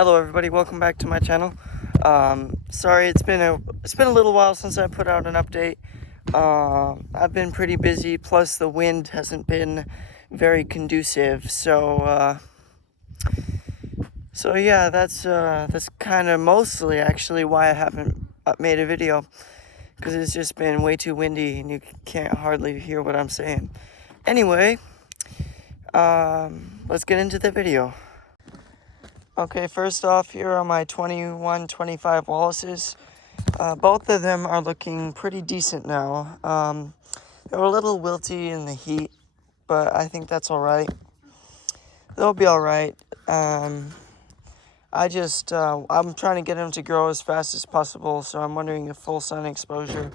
Hello everybody, welcome back to my channel. Sorry, it's been a little while since I put out an update. I've been pretty busy, plus the wind hasn't been very conducive. So yeah, that's kind of mostly actually why I haven't made a video, because it's just been way too windy and you can't hardly hear what I'm saying. Anyway, let's get into the video. Okay, first off, here are my 21-25 Wallaces. Both of them are looking pretty decent now. They were a little wilty in the heat, but I think that's alright. They'll be alright. I'm trying to get them to grow as fast as possible, so I'm wondering if full sun exposure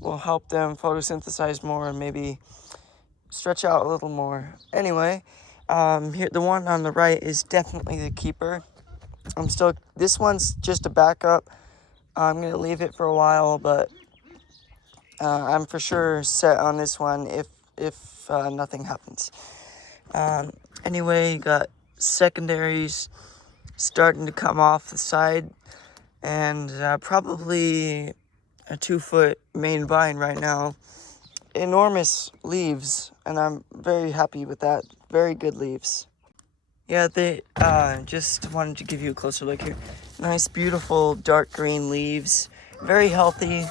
will help them photosynthesize more and maybe stretch out a little more. Anyway, here, the one on the right is definitely the keeper. This one's just a backup. I'm going to leave it for a while, but I'm for sure set on this one if nothing happens. Anyway, you got secondaries starting to come off the side, and probably a 2-foot main vine right now. Enormous leaves, and I'm very happy with that. Very good leaves. Yeah, they just wanted to give you a closer look here. Nice, beautiful, dark green leaves. Very healthy,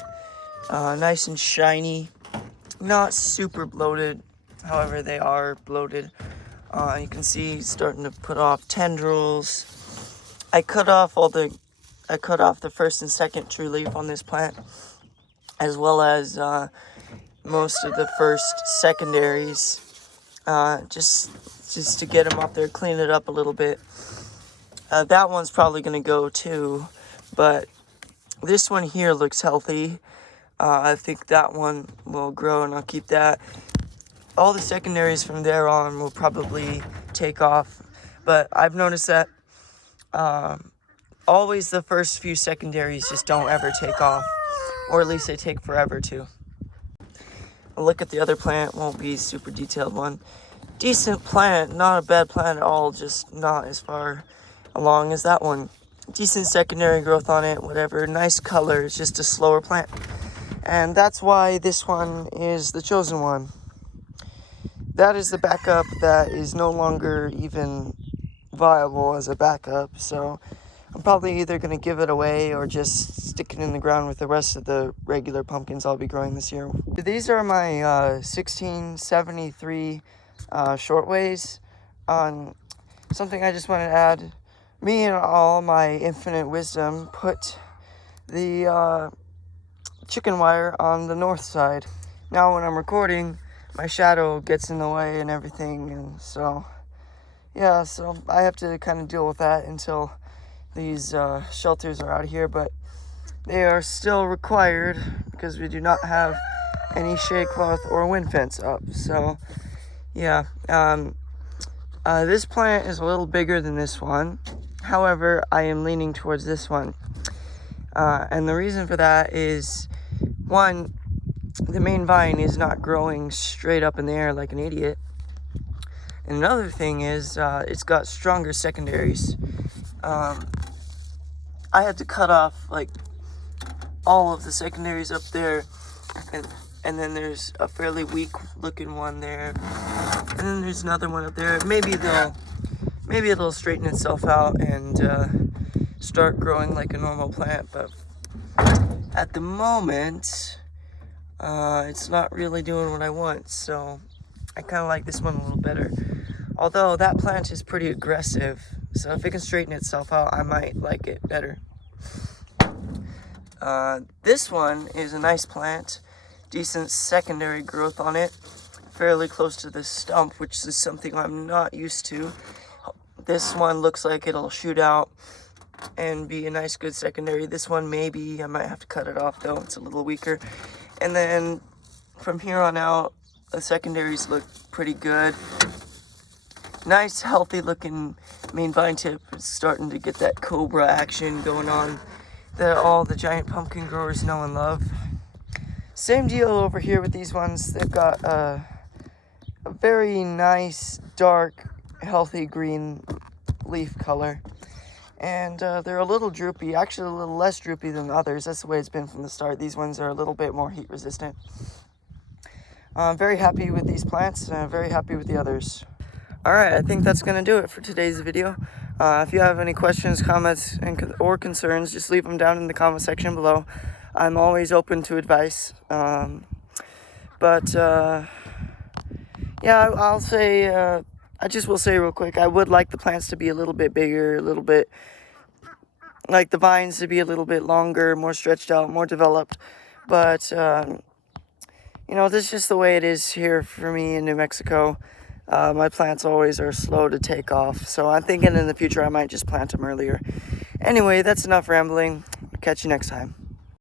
nice and shiny. Not super bloated, however, they are bloated. You can see starting to put off tendrils. I cut off the first and second true leaf on this plant, as well as most of the first secondaries, just to get them up there, clean it up a little bit. That one's probably going to go too, but this one here looks healthy. I think that one will grow, and I'll keep that. All the secondaries from there on will probably take off, but I've noticed that always the first few secondaries just don't ever take off, or at least they take forever to. A look at the other plant, won't be a super detailed one. Decent plant, not a bad plant at all, just not as far along as that one. Decent secondary growth on it, whatever, nice color, it's just a slower plant. And that's why this one is the chosen one. That is the backup that is no longer even viable as a backup, so I'm probably either going to give it away or just stick it in the ground with the rest of the regular pumpkins I'll be growing this year. These are my 1673 shortways. Something I just wanted to add. Me and all my infinite wisdom put the chicken wire on the north side. Now when I'm recording, my shadow gets in the way and everything, and so yeah, so I have to kind of deal with that until these shelters are out here, but they are still required because we do not have any shade cloth or wind fence up. So yeah, this plant is a little bigger than this one. However, I am leaning towards this one, and the reason for that is, one, the main vine is not growing straight up in the air like an idiot, and another thing is it's got stronger secondaries. I had to cut off like all of the secondaries up there, and then there's a fairly weak looking one there, and then there's another one up there. Maybe it'll straighten itself out and start growing like a normal plant, but at the moment it's not really doing what I want, so I kind of like this one a little better. Although that plant is pretty aggressive, so if it can straighten itself out, I might like it better. This one is a nice plant, decent secondary growth on it, fairly close to the stump, which is something I'm not used to. This one looks like it'll shoot out and be a nice good secondary. This one maybe I might have to cut it off though, it's a little weaker. And then from here on out, the secondaries look pretty good. Nice, healthy looking main vine tip. It's starting to get that cobra action going on that all the giant pumpkin growers know and love. Same deal over here with these ones. They've got a very nice, dark, healthy green leaf color. and they're a little droopy, actually a little less droopy than the others. That's the way it's been from the start. These ones are a little bit more heat resistant. I'm very happy with these plants, and I'm very happy with the others. Alright, I think that's going to do it for today's video. If you have any questions, comments, or concerns, just leave them down in the comment section below. I'm always open to advice. Yeah, I'll say, I just will say real quick, I would like the plants to be a little bit bigger, a little bit, like the vines to be a little bit longer, more stretched out, more developed. But, you know, this is just the way it is here for me in New Mexico. My plants always are slow to take off, so I'm thinking in the future I might just plant them earlier. Anyway, that's enough rambling. I'll catch you next time.